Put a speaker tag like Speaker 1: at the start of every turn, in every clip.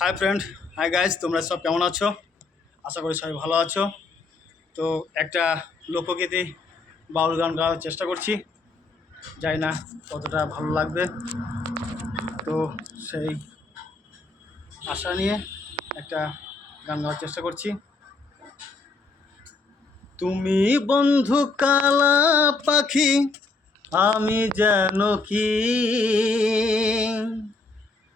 Speaker 1: Hi friend hi guys তোমরা সব কেমন আছো? আশা করি সবাই ভালো আছো। তো একটা লোকগীতি বাউল গান গাওয়ার চেষ্টা করছি। জানি না কতটা ভালো লাগবে। তো সেই আশা নিয়ে একটা গান গাওয়ার চেষ্টা করছি। তুমি বন্ধু কালা পাখি, আমি যেন কি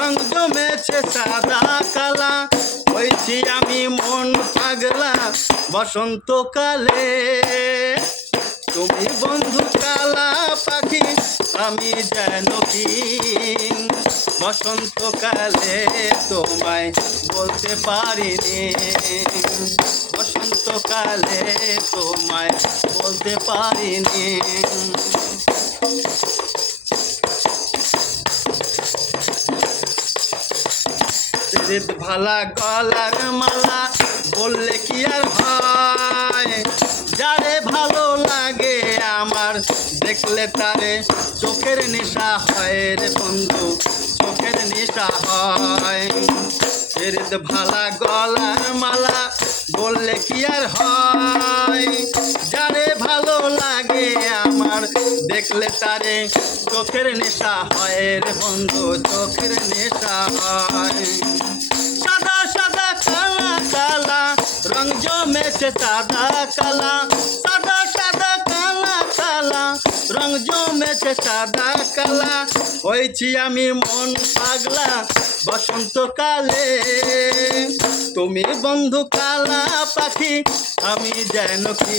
Speaker 1: রং জমেছে সাদা কালা হয়েছি আমি মন পাগলা বসন্তকালে। তুমি বন্ধু কালা পাখি, আমি যেন কি। বসন্তকালে তোমায় বলতে পারিনি। বসন্তকালে তোমায় বলতে পারিনি। হৃদ ভালা গলার মালা, বললে কি আর হয় যারে ভালো লাগে আমার, দেখলে তারে চোখের নেশা হয় রে বন্ধু, চোখের নেশা হয়। হৃদ ভালা গলার মালা, বললে কি আর হয় দেখলে তারে চোখের নেশা হয় রে বন্ধু, চোখের নেশা হয়। সাদা সাদা কালা কালা, রং জমেছে সাদা, কালা। সাদা সাদা কালা কালা, রং জমেছে সাদা, কালা। হয়েছি আমি মন পাগলা বসন্তকালে। তুমি বন্ধু কালা পাখি, আমি যেন কি?